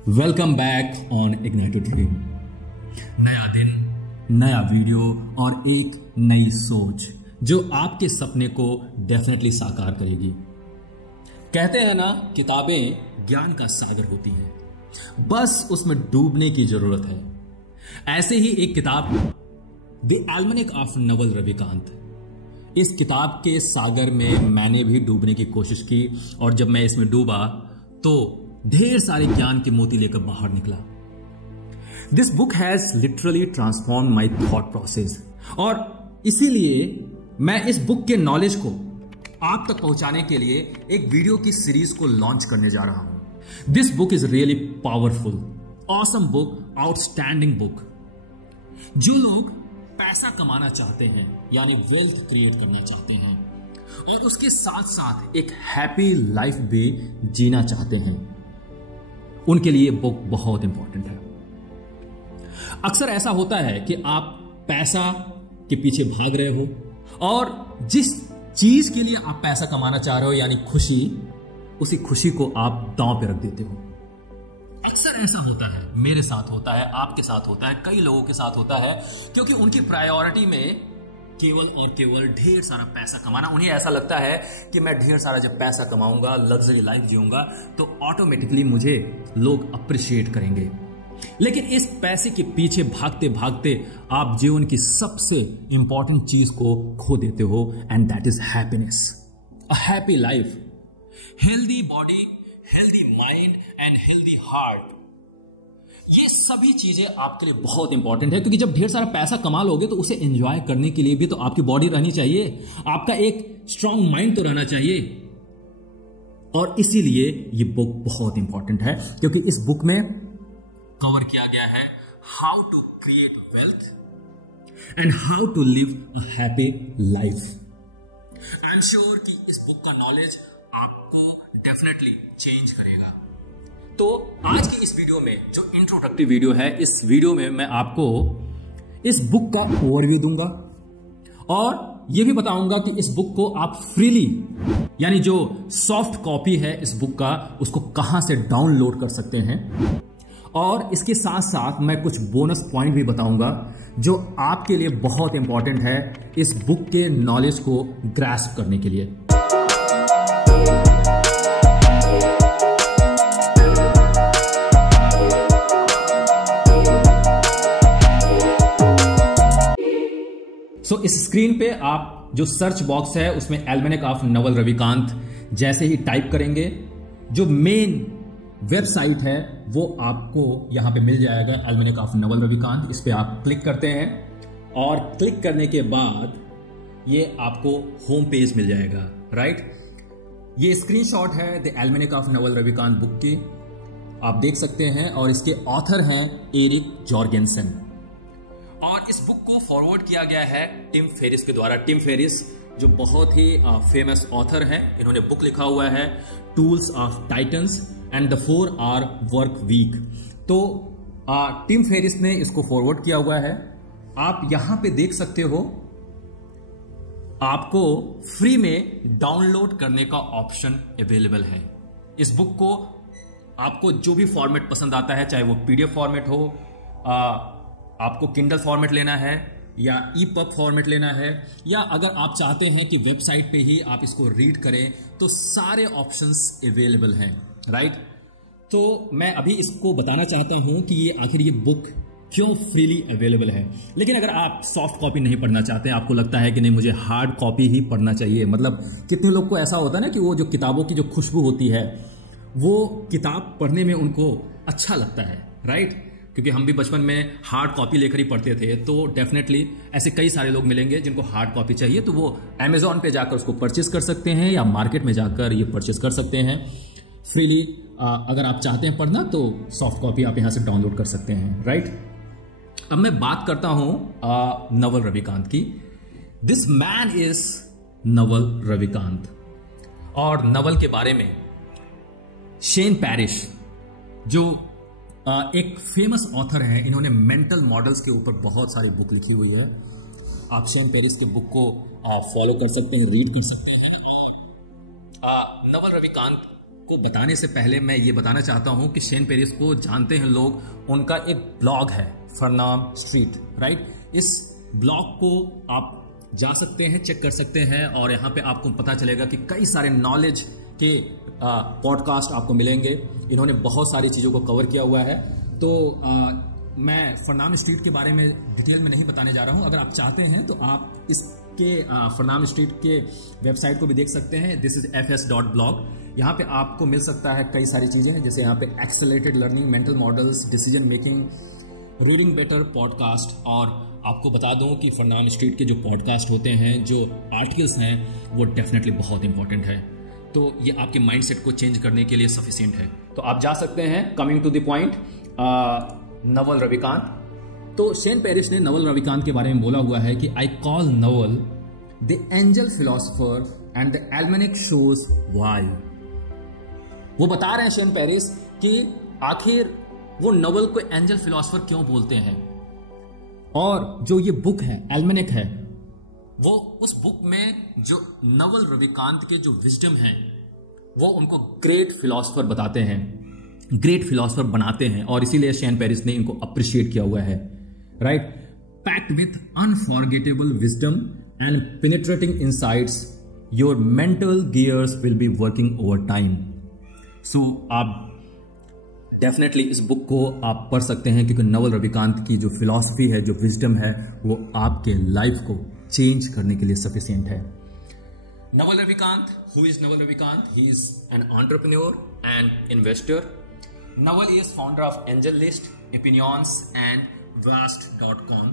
Welcome back on ignite to dream. नया दिन, नया वीडियो और एक नई सोच जो आपके सपने को डेफिनेटली साकार करेगी। कहते हैं ना, किताबें ज्ञान का सागर होती हैं, बस उसमें डूबने की जरूरत है। ऐसे ही एक किताब the almanack of Naval Ravikant, इस किताब के सागर में मैंने भी डूबने की कोशिश की और जब मैं इसमें डूबा तो ढेर सारे ज्ञान के मोती लेकर बाहर निकला। This book has literally transform my thought process और इसीलिए मैं इस बुक के नॉलेज को आप तक पहुंचाने के लिए एक वीडियो की सीरीज को लॉन्च करने जा रहा हूं। This book is really powerful, awesome book, outstanding book. जो लोग पैसा कमाना चाहते हैं यानी वेल्थ क्रिएट करना चाहते हैं और उसके साथ साथ एक हैप्पी लाइफ भी जीना चाहते हैं, उनके लिए बुक बहुत इंपॉर्टेंट है। अक्सर ऐसा होता है कि आप पैसा के पीछे भाग रहे हो और जिस चीज के लिए आप पैसा कमाना चाह रहे हो यानी खुशी, उसी खुशी को आप दांव पे रख देते हो। अक्सर ऐसा होता है, मेरे साथ होता है, आपके साथ होता है, कई लोगों के साथ होता है, क्योंकि उनकी प्रायोरिटी में केवल और केवल ढेर सारा पैसा कमाना। उन्हें ऐसा लगता है कि मैं ढेर सारा जब पैसा कमाऊंगा, लग्जरी लाइफ जीऊंगा तो ऑटोमेटिकली मुझे लोग अप्रिशिएट करेंगे। लेकिन इस पैसे के पीछे भागते भागते आप जीवन की सबसे इंपॉर्टेंट चीज को खो देते हो, and that is happiness, a happy life, healthy body, healthy mind and healthy heart. ये सभी चीजें आपके लिए बहुत इंपॉर्टेंट है, क्योंकि जब ढेर सारा पैसा कमा लोगे तो उसे एंजॉय करने के लिए भी तो आपकी बॉडी रहनी चाहिए, आपका एक स्ट्रांग माइंड तो रहना चाहिए। और इसीलिए ये बुक बहुत इंपॉर्टेंट है, क्योंकि इस बुक में कवर किया गया है how to create wealth and how to live a happy life. I am sure कि इस बुक का नॉलेज आपको डेफिनेटली चेंज करेगा। तो आज की इस वीडियो में जो इंट्रोडक्टिव वीडियो है, इस वीडियो में मैं आपको इस बुक का ओवरव्यू दूंगा और यह भी बताऊंगा कि इस बुक को आप फ्रीली, यानी जो सॉफ्ट कॉपी है इस बुक का, उसको कहां से डाउनलोड कर सकते हैं। और इसके साथ साथ मैं कुछ बोनस पॉइंट भी बताऊंगा जो आपके लिए बहुत इंपॉर्टेंट है इस बुक के नॉलेज को ग्रास्प करने के लिए। इस स्क्रीन पे आप जो सर्च बॉक्स है उसमें एल्मेनिक ऑफ नवल रविकांत जैसे ही टाइप करेंगे, जो मेन वेबसाइट है वो आपको यहां पे मिल जाएगा, एल्मेनिक ऑफ नवल रविकांत। इस पे आप क्लिक करते हैं और क्लिक करने के बाद ये आपको होम पेज मिल जाएगा, राइट। ये स्क्रीनशॉट है the almanack of Naval Ravikant book की, आप देख सकते हैं, और इसके ऑथर हैं एरिक जॉर्गेनसन। और इस बुक को फॉरवर्ड किया गया है टिम फेरिस के द्वारा। टिम फेरिस जो बहुत ही फेमस ऑथर हैं, इन्होंने बुक लिखा हुआ है tools of titans and the 4-hour work week. तो टिम फेरिस ने इसको फॉरवर्ड किया हुआ है, आप यहां पे देख सकते हो। आपको फ्री में डाउनलोड करने का ऑप्शन अवेलेबल है। इस बुक को आपको जो भी फॉर्मेट पसंद आता है, चाहे वो पीडीएफ फॉर्मेट हो, आपको किंडल फॉर्मेट लेना है या ईपब फॉर्मेट लेना है, या अगर आप चाहते हैं कि वेबसाइट पे ही आप इसको रीड करें, तो सारे ऑप्शंस अवेलेबल हैं, राइट। तो मैं अभी इसको बताना चाहता हूं कि ये आखिर ये बुक क्यों फ्रीली अवेलेबल है। लेकिन अगर आप सॉफ्ट कॉपी नहीं पढ़ना चाहते, आपको लगता है कि नहीं मुझे हार्ड कॉपी ही पढ़ना चाहिए, मतलब कितने लोग को ऐसा होता है ना कि वो जो किताबों की जो खुशबू होती है वो किताब पढ़ने में उनको अच्छा लगता है, राइट। क्योंकि हम भी बचपन में हार्ड कॉपी लेकर ही पढ़ते थे, तो डेफिनेटली ऐसे कई सारे लोग मिलेंगे जिनको हार्ड कॉपी चाहिए, तो वो अमेजॉन पे जाकर उसको परचेस कर सकते हैं या मार्केट में जाकर ये परचेस कर सकते हैं फ्रीली। अगर आप चाहते हैं पढ़ना तो सॉफ्ट कॉपी आप यहां से डाउनलोड कर सकते हैं, राइट। अब मैं बात करता हूं नवल रविकांत की। This man is Naval Ravikant. और नवल के बारे में शेन पैरिश जो एक फेमस ऑथर है, इन्होंने मेंटल मॉडल्स के ऊपर बहुत सारी बुक लिखी हुई है। आप शेन पेरिस के बुक को फॉलो कर सकते हैं, रीड कर सकते हैं। नवल रविकांत को बताने से पहले मैं ये बताना चाहता हूं कि शेन पेरिस को जानते हैं लोग, उनका एक ब्लॉग है फरनाम स्ट्रीट, राइट। इस ब्लॉग को आप जा सकते हैं, चेक कर सकते हैं, और यहाँ पे आपको पता चलेगा कि कई सारे नॉलेज के पॉडकास्ट आपको मिलेंगे। इन्होंने बहुत सारी चीज़ों को कवर किया हुआ है। तो मैं फरनाम स्ट्रीट के बारे में डिटेल में नहीं बताने जा रहा हूँ। अगर आप चाहते हैं तो आप इसके फरनाम स्ट्रीट के वेबसाइट को भी देख सकते हैं। This is fs.blog। यहाँ पे आपको मिल सकता है कई सारी चीज़ें हैं, जैसे यहाँ पे accelerated learning, mental models, decision making, reading better podcast. और आपको बता दूं कि फरनाम स्ट्रीट के जो पॉडकास्ट होते हैं, जो आर्टिकल्स हैं, वो डेफिनेटली बहुत इंपॉर्टेंट है। तो ये आपके माइंडसेट को चेंज करने के लिए सफिशिएंट है। तो आप जा सकते हैं। Coming to the point, Naval Ravikant. तो शेन पेरिस ने नवल रविकांत के बारे में बोला हुआ है कि I call Naval the angel philosopher and the almanack shows why. वो बता रहे हैं शेन पेरिस कि आखिर वो नवल को एंजल फिलोसोफर क्यों बोलते हैं, और जो ये बुक है एल्मेनिक है, वो उस बुक में जो नवल रविकांत के जो विजडम है वो उनको ग्रेट फिलोसोफर बताते हैं, ग्रेट फिलोसोफर बनाते हैं, और इसीलिए शेन पेरिस ने इनको अप्रिशिएट किया हुआ है, right. Packed with unforgettable wisdom and penetrating insights, your mental gears will be working overtime. So आप डेफिनेटली इस बुक को आप पढ़ सकते हैं, क्योंकि नवल रविकांत की जो फिलॉसफी है, जो विजडम है, वो आपके लाइफ को चेंज करने के लिए सफिशिएंट है। Naval Ravikant, who is Naval Ravikant? He is an entrepreneur and investor. Naval is founder of angel list, Opinions and Vast.com.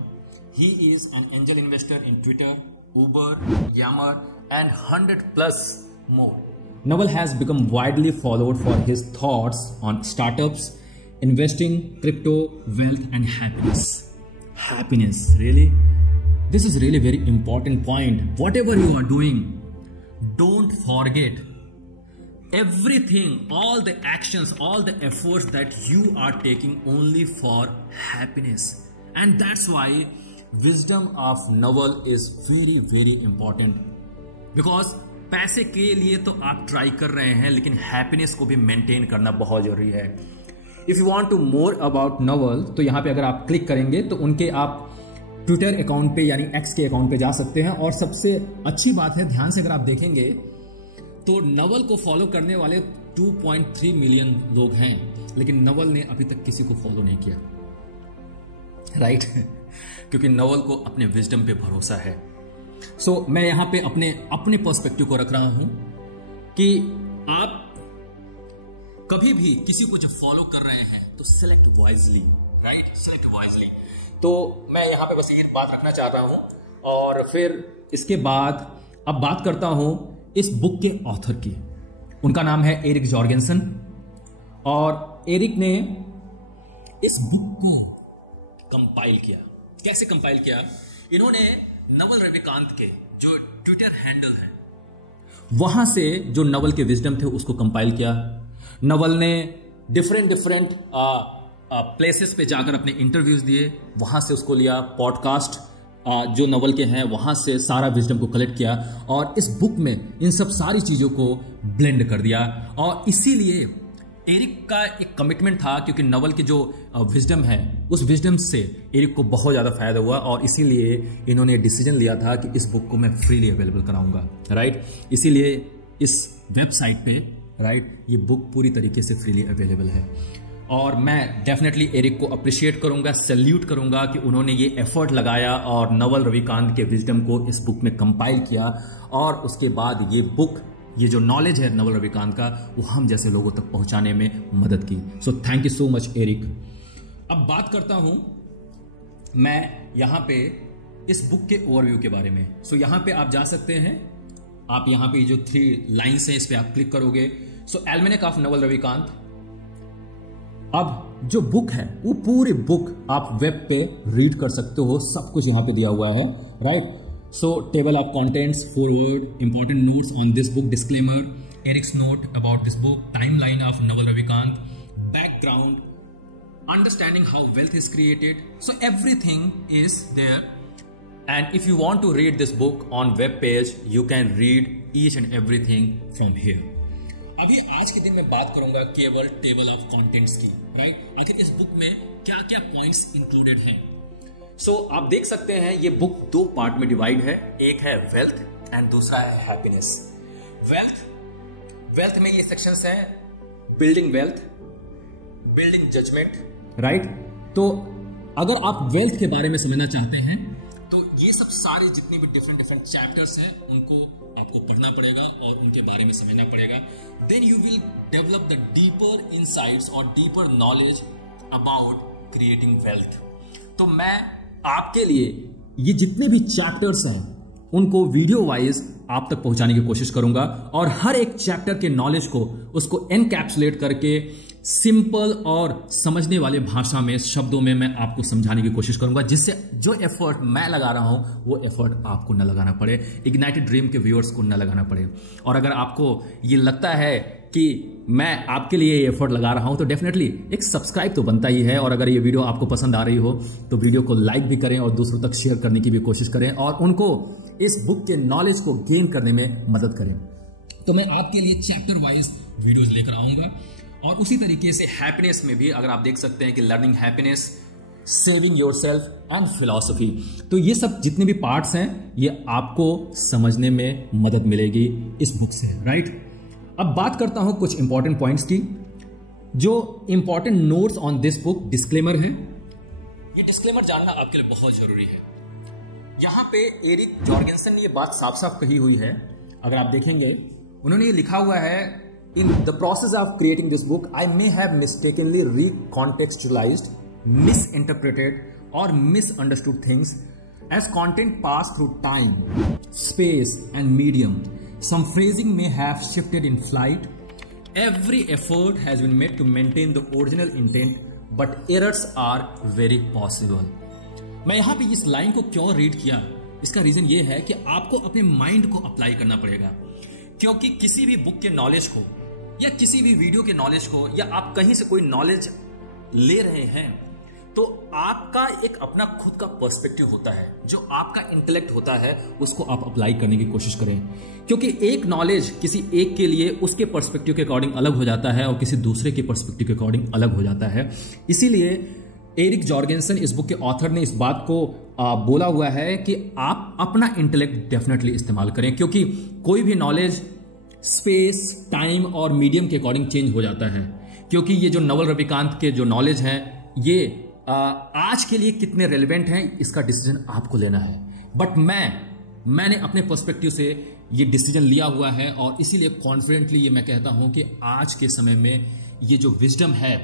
He is an angel investor in Twitter, Uber, Yammer, and 100+ more. Naval has become widely followed for his thoughts on startups, investing, crypto, wealth, and happiness. Happiness, really? This is really very important point. Whatever you are doing, don't forget everything, all the actions, all the efforts that you are taking only for happiness. And that's why wisdom of Naval is very, very important. Because पैसे के लिए तो आप try कर रहे हैं, लेकिन happiness को भी मेंटेन करना बहुत जरूरी है। If you want to more about Naval, तो यहाँ पे अगर आप क्लिक करेंगे तो उनके आप ट्विटर अकाउंट पे यानी एक्स के अकाउंट पे जा सकते हैं। और सबसे अच्छी बात है, ध्यान से अगर आप देखेंगे तो नवल को फॉलो करने वाले 2.3 मिलियन लोग हैं, लेकिन नवल ने अभी तक किसी को फॉलो नहीं किया, राइट? क्योंकि नवल को अपने विजडम पे भरोसा है। सो मैं यहां पे अपने पर्सपेक्टिव को रख रहा हूं कि आप कभी भी किसी को जब फॉलो कर रहे हैं तो select wisely, right? Select wisely. तो मैं यहां पे बस ये बात रखना चाह रहा हूं। और फिर इसके बाद अब बात करता हूं इस बुक के ऑथर की। उनका नाम है एरिक जॉर्गेनसन, और एरिक ने इस बुक को कंपाइल किया। कैसे कंपाइल किया? इन्होंने नवल रविकांत के जो ट्विटर हैंडल है वहां से जो नवल के विजडम थे उसको कंपाइल किया। नवल ने डिफरेंट प्लेसेस पे जाकर अपने इंटरव्यूज दिए, वहां से उसको लिया। पॉडकास्ट जो नवल के हैं वहां से सारा विजडम को कलेक्ट किया, और इस बुक में इन सब सारी चीजों को ब्लेंड कर दिया। और इसीलिए एरिक का एक कमिटमेंट था, क्योंकि नवल की जो विजडम है उस विजडम से एरिक को बहुत ज़्यादा फायदा हुआ, और इसीलिए इन्होंने डिसीजन लिया था कि इस बुक को मैं फ्रीली अवेलेबल कराऊंगा, राइट? इसीलिए इस वेबसाइट पे, राइट, ये बुक पूरी तरीके से फ्रीली अवेलेबल है। और मैं डेफिनेटली एरिक को अप्रिशिएट करूंगा, सैल्यूट करूंगा कि उन्होंने ये एफर्ट लगाया और नवल रविकांत के विजडम को इस बुक में कंपाइल किया, और उसके बाद ये बुक, ये जो नॉलेज है नवल रविकांत का, वो हम जैसे लोगों तक पहुंचाने में मदद की। So thank you so much Eric. अब बात करता हूं मैं यहां पे इस बुक के ओवरव्यू के बारे में। सो यहां पे आप जा सकते हैं, आप यहां पे जो 3 लाइन्स हैं इस पे आप क्लिक करोगे। सो एल्मेनिक ऑफ नवल रविकांत। अब जो बुक है वो पूरी बुक आप वेब पे रीड कर सकते हो, सब कुछ यहां पे दिया हुआ है, right? So, table of contents, foreword, important notes on this book, disclaimer, Eric's note about this book, timeline of Naval Ravikant, background, understanding how wealth is created. So everything is there. And if you want to read this book on web page, you can read each and everything from here. अभी आज के दिन में बात करूंगा केवल table of contents की, right. आखिर इस बुक में क्या क्या पॉइंट्स इंक्लूडेड हैं। सो आप देख सकते हैं ये बुक 2 पार्ट में डिवाइड है, एक है वेल्थ एंड दूसरा है हैप्पीनेस। वेल्थ में ये सेक्शंस हैं, building wealth, building judgment, right. तो अगर आप वेल्थ के बारे में समझना चाहते हैं तो ये सब सारे जितनी भी डिफरेंट चैप्टर्स हैं उनको आपको पढ़ना पड़ेगा और उनके बारे में समझना पड़ेगा। Then you will develop the deeper insights और deeper knowledge about creating wealth. तो मैं आपके लिए ये जितने भी चैप्टर्स हैं उनको वीडियो वाइज आप तक पहुंचाने की कोशिश करूंगा और हर एक चैप्टर के नॉलेज को उसको एनकैप्सुलेट करके सिंपल और समझने वाले भाषा में, शब्दों में मैं आपको समझाने की कोशिश करूंगा, जिससे जो एफर्ट मैं लगा रहा हूं वो एफर्ट आपको न लगाना पड़े, इग्नाइटेड ड्रीम के व्यूअर्स को न लगाना पड़े। और अगर आपको ये लगता है कि मैं आपके लिए ये एफर्ट लगा रहा हूं तो डेफिनेटली एक सब्सक्राइब तो बनता ही है। और अगर ये वीडियो आपको पसंद आ रही हो तो वीडियो को लाइक भी करें और दूसरों तक शेयर करने की भी कोशिश करें और उनको इस बुक के नॉलेज को गेन करने में मदद करें। तो मैं आपके लिए चैप्टर वाइज वीडियोज लेकर आऊंगा। और उसी तरीके से हैप्पीनेस में भी अगर आप देख सकते हैं कि learning happiness, saving yourself and philosophy, तो ये सब जितने भी पार्ट्स हैं ये आपको समझने में मदद मिलेगी इस बुक से, राइट। अब बात करता हूं कुछ इंपॉर्टेंट पॉइंट्स की। जो important notes on this book, disclaimer है। ये डिस्क्लेमर जानना आपके लिए बहुत जरूरी है। यहां पे एरिक जॉर्गेंसन ने ये बात साफ साफ कही हुई है। अगर आप देखेंगे उन्होंने ये लिखा हुआ है, In the process of creating this book, I may have mistakenly recontextualized, misinterpreted, or misunderstood things. As content passed through time, space, and medium, some phrasing may have shifted in flight. Every effort has been made to maintain the original intent, but errors are very possible. मैं यहाँ पे इस line को क्यों read किया, इसका reason ये है कि आपको अपने माइंड को अप्लाई करना पड़ेगा। क्योंकि किसी भी बुक के नॉलेज को या किसी भी वीडियो के नॉलेज को या आप कहीं से कोई नॉलेज ले रहे हैं तो आपका एक अपना खुद का पर्सपेक्टिव होता है, जो आपका इंटेलेक्ट होता है उसको आप अप्लाई करने की कोशिश करें। क्योंकि एक नॉलेज किसी एक के लिए उसके पर्सपेक्टिव के अकॉर्डिंग अलग हो जाता है और किसी दूसरे के पर्सपेक्टिव के अकॉर्डिंग अलग हो जाता है। इसीलिए एरिक जॉर्गेंसन, इस बुक के ऑथर, ने इस बात को बोला हुआ है कि आप अपना इंटेलेक्ट डेफिनेटली इस्तेमाल करें, क्योंकि कोई भी नॉलेज स्पेस, टाइम और मीडियम के अकॉर्डिंग चेंज हो जाता है। क्योंकि ये जो नवल रविकांत के जो नॉलेज हैं ये आज के लिए कितने रेलेवेंट हैं इसका डिसीजन आपको लेना है। बट मैंने अपने पर्सपेक्टिव से ये डिसीजन लिया हुआ है और इसीलिए कॉन्फिडेंटली ये मैं कहता हूं कि आज के समय में ये जो विजडम है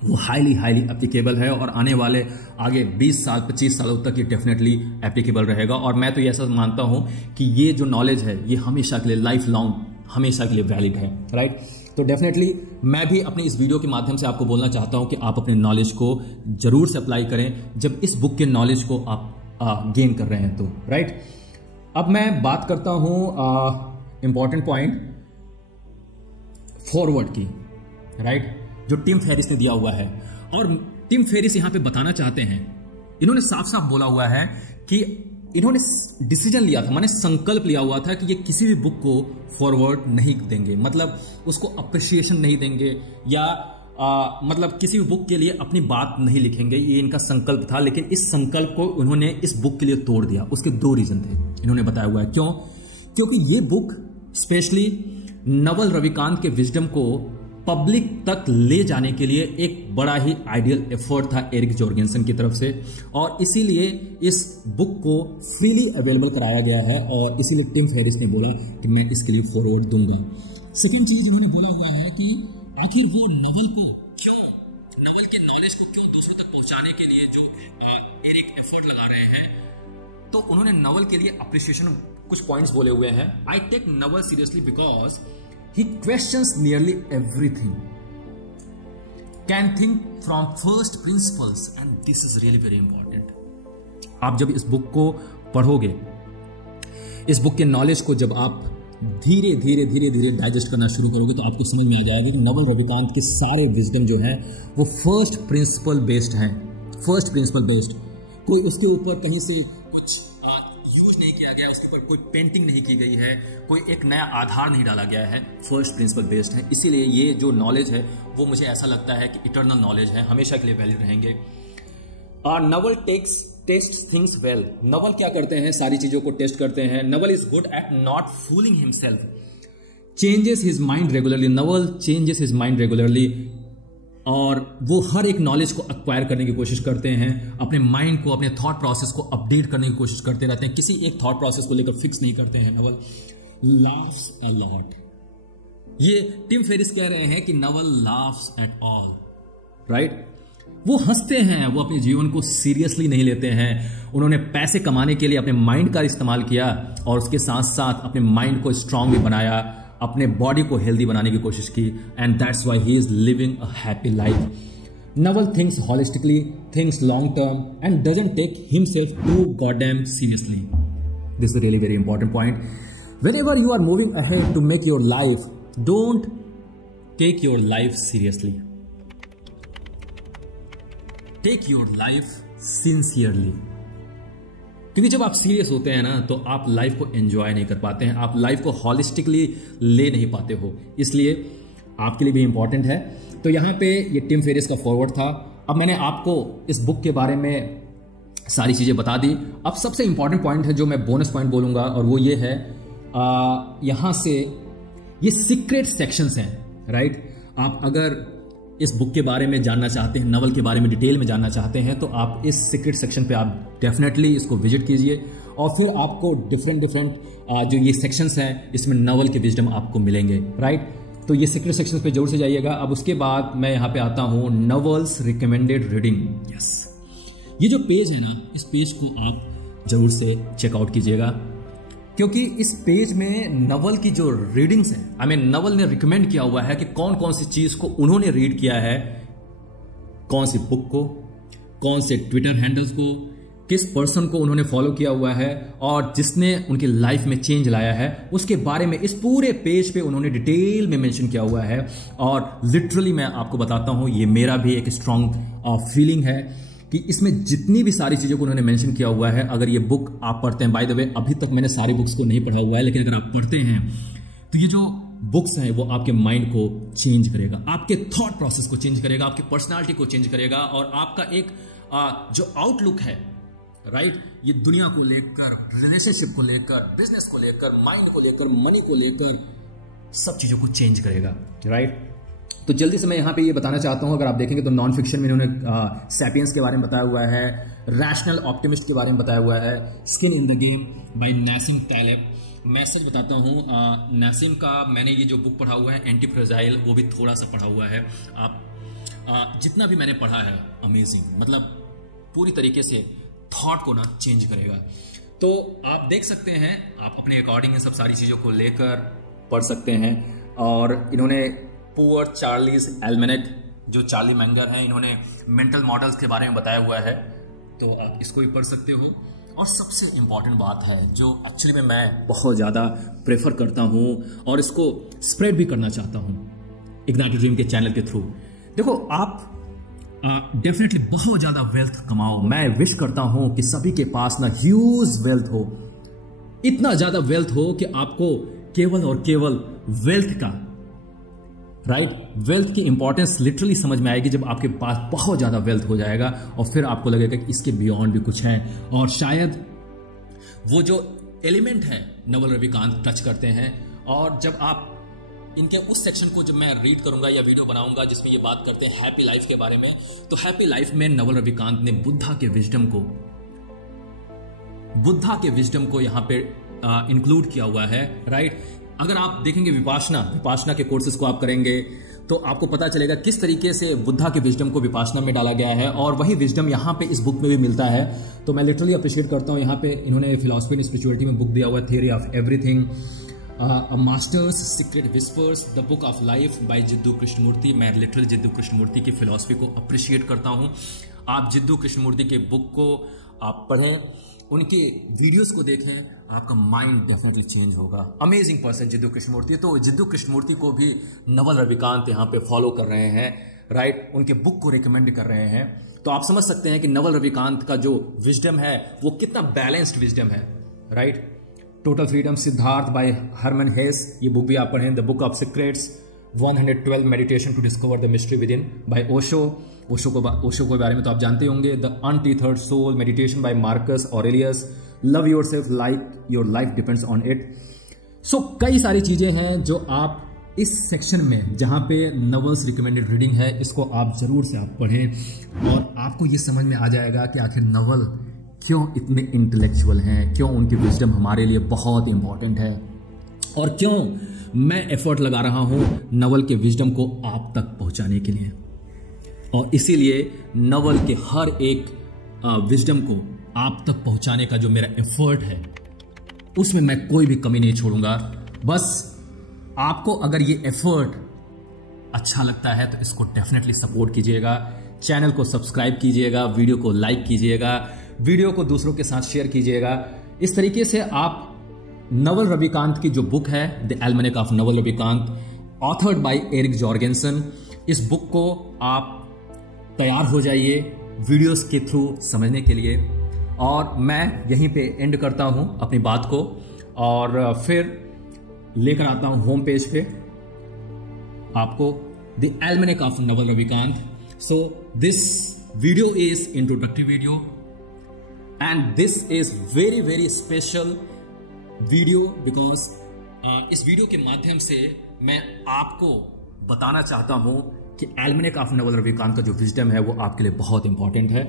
वो हाईली एप्लीकेबल है और आने वाले आगे 20 साल 25 सालों तक ये डेफिनेटली एप्लीकेबल रहेगा। और मैं तो ये ऐसा मानता हूं कि ये जो नॉलेज है ये हमेशा के लिए, लाइफ लॉन्ग हमेशा के लिए वैलिड है, राइट। तो डेफिनेटली मैं भी अपने इस वीडियो के माध्यम से आपको बोलना चाहता हूं कि आप अपने नॉलेज को जरूर से अप्लाई करें जब इस बुक के नॉलेज को आप गेन कर रहे हैं तो, राइट। अब मैं बात करता हूं इंपॉर्टेंट पॉइंट फॉरवर्ड की, राइट, जो टिम फेरिस ने दिया हुआ है। और टिम फेरिस यहां पे बताना चाहते हैं, इन्होंने साफ साफ बोला हुआ है कि इन्होंने डिसीजन लिया था, माने संकल्प लिया हुआ था कि ये किसी भी बुक को फॉरवर्ड नहीं देंगे, मतलब उसको अप्रिसिएशन नहीं देंगे या मतलब किसी भी बुक के लिए अपनी बात नहीं लिखेंगे। ये इनका संकल्प था, लेकिन इस संकल्प को उन्होंने इस बुक के लिए तोड़ दिया। उसके 2 रीजन थे, इन्होंने बताया हुआ है क्यों। क्योंकि ये बुक स्पेशली नवल रविकांत के विजडम को पब्लिक तक ले जाने के लिए एक बड़ा ही आइडियल एफर्ट था एरिक जॉर्गेंसन की तरफ से, और इसीलिए इस बुक को फ्रीली अवेलेबल कराया गया है और इसीलिए टिम फेरिस ने बोला कि मैं इसके लिए फॉरवर्ड दूंगा। सेकेंड चीज इन्होंने बोला हुआ है कि आखिर वो नवल के नॉलेज को क्यों दूसरों तक पहुंचाने के लिए जो एरिक एफर्ट लगा रहे हैं, तो उन्होंने नवल के लिए अप्रिसिएशन कुछ पॉइंट्स बोले हुए हैं। I take Naval seriously because he questions nearly everything, can think from first principles, and this is really very important. आप जब इस बुक को पढ़ोगे, इस बुक के नॉलेज को जब आप धीरे धीरे डाइजेस्ट करना शुरू करोगे तो आपको समझ में आ जाएगा कि नवल रविकांत के सारे विजडम जो है वो फर्स्ट प्रिंसिपल बेस्ड हैं। फर्स्ट प्रिंसिपल बेस्ड, कोई उसके ऊपर कहीं से कुछ यूज नहीं किया गया, उसके ऊपर कोई पेंटिंग नहीं की गई है, कोई एक नया आधार नहीं डाला गया है, फर्स्ट प्रिंसिपल बेस्ड है। इसीलिए ये जो नॉलेज है वो मुझे ऐसा लगता है कि इटर्नल नॉलेज है, हमेशा के लिए वैलिड रहेंगे। Naval test things well. Naval क्या करते हैं, सारी चीजों को टेस्ट करते हैं। Naval is good at not fooling himself, changes his mind regularly. Naval changes his mind regularly, और वो हर एक नॉलेज को एक्वायर करने की कोशिश करते हैं, अपने माइंड को, अपने थॉट प्रोसेस को अपडेट करने की कोशिश करते रहते हैं, किसी एक थॉट प्रोसेस को लेकर फिक्स नहीं करते हैं। Naval laughs a lot। ये टिम फेरिस कह रहे हैं कि Naval laughs at all, right? वो हंसते हैं, वो अपने जीवन को सीरियसली नहीं लेते हैं। उन्होंने पैसे कमाने के लिए अपने माइंड का इस्तेमाल किया और उसके साथ साथ अपने माइंड को स्ट्रांग भी बनाया, अपने बॉडी को हेल्दी बनाने की कोशिश की, and that's why he is living a happy life. Naval thinks holistically, thinks long term, and doesn't take himself too goddamn seriously. This is really very important point. Whenever you are moving ahead to make your life, don't take your life seriously, take your life sincerely. क्योंकि जब आप serious होते हैं ना, तो आप life को enjoy नहीं कर पाते हैं, आप लाइफ को हॉलिस्टिकली ले नहीं पाते हो, इसलिए आपके लिए भी इंपॉर्टेंट है। तो यहां पे ये टिम फेरिस का फॉरवर्ड था। अब मैंने आपको इस बुक के बारे में सारी चीजें बता दी। अब सबसे इंपॉर्टेंट पॉइंट है जो मैं बोनस पॉइंट बोलूंगा, और वो ये है, यहां से ये सीक्रेट सेक्शंस हैं, राइट? आप अगर इस बुक के बारे में जानना चाहते हैं, नवल के बारे में डिटेल में जानना चाहते हैं, तो आप इस सीक्रेट सेक्शन पे आप डेफिनेटली इसको विजिट कीजिए, और फिर आपको डिफरेंट जो ये सेक्शंस हैं, इसमें नवल के विजडम आपको मिलेंगे, राइट? तो ये सीक्रेट सेक्शंस पे जरूर से जाइएगा। अब उसके बाद मैं यहाँ पे आता हूँ नवल्स रिकमेंडेड रीडिंग। यस, ये जो पेज है ना, इस पेज को आप जरूर से चेकआउट कीजिएगा, क्योंकि इस पेज में नवल की जो रीडिंग्स हैं, नवल ने रिकमेंड किया हुआ है कि कौन कौन सी चीज को उन्होंने रीड किया है, कौन सी बुक को, कौन से ट्विटर हैंडल्स को, किस पर्सन को उन्होंने फॉलो किया हुआ है, और जिसने उनकी लाइफ में चेंज लाया है, उसके बारे में इस पूरे पेज पे उन्होंने डिटेल में मेंशन किया हुआ है। और लिटरली मैं आपको बताता हूं, ये मेरा भी एक स्ट्रांग फीलिंग है कि इसमें जितनी भी सारी चीज़ों को उन्होंने मेंशन किया हुआ है, अगर ये बुक आप पढ़ते हैं, बाय द वे अभी तक मैंने सारी बुक्स को नहीं पढ़ा हुआ है, लेकिन अगर आप पढ़ते हैं तो ये जो बुक्स हैं वो आपके माइंड को चेंज करेगा, आपके थॉट प्रोसेस को चेंज करेगा, आपकी पर्सनालिटी को चेंज करेगा, और आपका एक जो आउटलुक है, राइट, ये दुनिया को लेकर, रिलेशनशिप को लेकर, बिजनेस को लेकर, माइंड को लेकर, मनी को लेकर, सब चीज़ों को चेंज करेगा, राइट? तो जल्दी से मैं यहाँ पे ये बताना चाहता हूँ, अगर आप देखेंगे तो नॉन फिक्शन में इन्होंने सैपियंस के बारे में बताया हुआ है, रैशनल ऑप्टिमिस्ट के बारे में बताया हुआ है, skin in the game by Nassim Taleb. मैं सच बताता हूँ, नासिम का मैंने ये जो बुक पढ़ा हुआ है एंटी फ्रेजाइल, वो भी थोड़ा सा पढ़ा हुआ है। आप जितना भी मैंने पढ़ा है, अमेजिंग, मतलब पूरी तरीके से थॉट को ना चेंज करेगा। तो आप देख सकते हैं, आप अपने अकॉर्डिंग इन सब सारी चीज़ों को लेकर पढ़ सकते हैं। और इन्होंने पुअर चार्लीज एल्मेनेक, जो चार्ली मैंगर हैं, इन्होंने मेंटल मॉडल्स के बारे में बताया हुआ है, तो आप इसको भी पढ़ सकते हो। और सबसे इंपॉर्टेंट बात है जो एक्चुअली में मैं बहुत ज़्यादा प्रेफर करता हूँ और इसको स्प्रेड भी करना चाहता हूँ इग्नाइटेड ड्रीम के चैनल के थ्रू। देखो, आप डेफिनेटली बहुत ज़्यादा वेल्थ कमाओ। मैं विश करता हूँ कि सभी के पास ना ह्यूज वेल्थ हो, इतना ज़्यादा वेल्थ हो कि आपको केवल और केवल वेल्थ का, राइट, वेल्थ की इंपॉर्टेंस लिटरली समझ में आएगी जब आपके पास बहुत ज़्यादा वेल्थ हो जाएगा, और फिर आपको लगेगा कि इसके बियॉन्ड भी कुछ है। और शायद वो जो एलिमेंट है नवल रविकांत टच करते हैं, और जब आप इनके उस सेक्शन को जब मैं रीड करूंगा या वीडियो बनाऊंगा जिसमें ये बात करते हैं हैप्पी लाइफ के बारे में, तो हैप्पी लाइफ में नवल रविकांत ने बुद्धा के विजडम को यहां पे इंक्लूड किया हुआ है, राइट। अगर आप देखेंगे विपासना के कोर्सेज को आप करेंगे तो आपको पता चलेगा किस तरीके से बुद्धा के विजडम को विपासना में डाला गया है, और वही विजडम यहाँ पे इस बुक में भी मिलता है। तो मैं लिटरली अप्रिशिएट करता हूँ। यहाँ पे इन्होंने फिलॉसफी एंड स्पिरिचुअलिटी में बुक दिया हुआ है, theory of everything, a master's secret whispers, the book of life by Jiddu Krishnamurti. मैं लिटरली जिद्दू कृष्णमूर्ति की फिलॉसफी को अप्रिशिएट करता हूँ। आप जिद्दू कृष्णमूर्ति के बुक को आप पढ़ें, उनके वीडियोस को देखें, आपका माइंड डेफिनेटली चेंज होगा। Amazing person Jiddu Krishnamurti. तो जिद्दू कृष्णमूर्ति को भी नवल रविकांत यहाँ पे फॉलो कर रहे हैं, राइट, उनके बुक को रिकमेंड कर रहे हैं। तो आप समझ सकते हैं कि नवल रविकांत का जो विजडम है वो कितना बैलेंस्ड विजडम है, right. Total freedom, Siddhartha by Hermann Hesse, ये बुक भी आप पढ़ें। The book of secrets, 112 meditation to discover the mystery within by Osho. Osho के बारे में तो आप जानते होंगे। The untethered soul meditation by Marcus Aurelius. Love yourself like your life depends on it. So कई सारी चीजें हैं जो आप इस सेक्शन में, जहां पे नॉवेल्स रिकमेंडेड रीडिंग है, इसको आप जरूर से आप पढ़ें और आपको ये समझ में आ जाएगा कि आखिर नॉवेल क्यों इतने इंटेलेक्चुअल हैं, क्यों उनकी विजडम हमारे लिए बहुत इंपॉर्टेंट है और क्यों मैं एफर्ट लगा रहा हूं नॉवेल के विजडम को आप तक पहुंचाने के लिए। और इसीलिए नॉवेल के हर एक विजडम को आप तक पहुंचाने का जो मेरा एफर्ट है, उसमें मैं कोई भी कमी नहीं छोड़ूंगा। बस आपको अगर ये एफर्ट अच्छा लगता है तो इसको डेफिनेटली सपोर्ट कीजिएगा, चैनल को सब्सक्राइब कीजिएगा, वीडियो को लाइक कीजिएगा, वीडियो को दूसरों के साथ शेयर कीजिएगा। इस तरीके से आप नवल रविकांत की जो बुक है the almanack of Naval Ravikant, authored by Eric Jorgenson, इस बुक को आप तैयार हो जाइए वीडियोस के थ्रू समझने के लिए। और मैं यहीं पे एंड करता हूं अपनी बात को और फिर लेकर आता हूं होम पेज पे आपको the almanack of Naval Ravikant. So this video is introductory video and this is very very special video because इस वीडियो के माध्यम से मैं आपको बताना चाहता हूं कि एल्मेनेक ऑफ नवल रविकांत का जो विजडम है वो आपके लिए बहुत इंपॉर्टेंट है।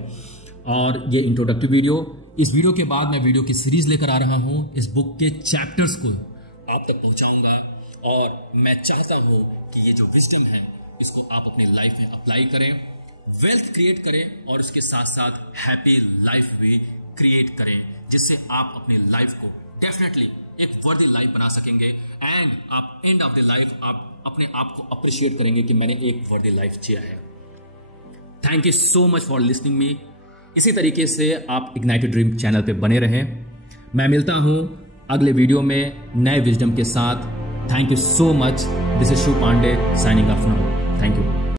और ये इंट्रोडक्टिव वीडियो, इस वीडियो के बाद मैं वीडियो की सीरीज लेकर आ रहा हूं, इस बुक के चैप्टर्स को आप तक पहुंचाऊंगा और मैं चाहता हूं कि ये जो विजडम है इसको आप अपनी लाइफ में अप्लाई करें, वेल्थ क्रिएट करें और उसके साथ साथ हैप्पी लाइफ भी क्रिएट करें, जिससे आप अपनी लाइफ को डेफिनेटली एक वर्दी लाइफ बना सकेंगे एंड आप एंड ऑफ द लाइफ आप अपने आप को अप्रिशिएट करेंगे कि मैंने एक वर्दी लाइफ जिया है। Thank you so much for listening me. इसी तरीके से आप इग्नाइटेड ड्रीम चैनल पे बने रहें। मैं मिलता हूं अगले वीडियो में नए विजडम के साथ। Thank you so much. This is Shiv Pandey signing off now. Thank you.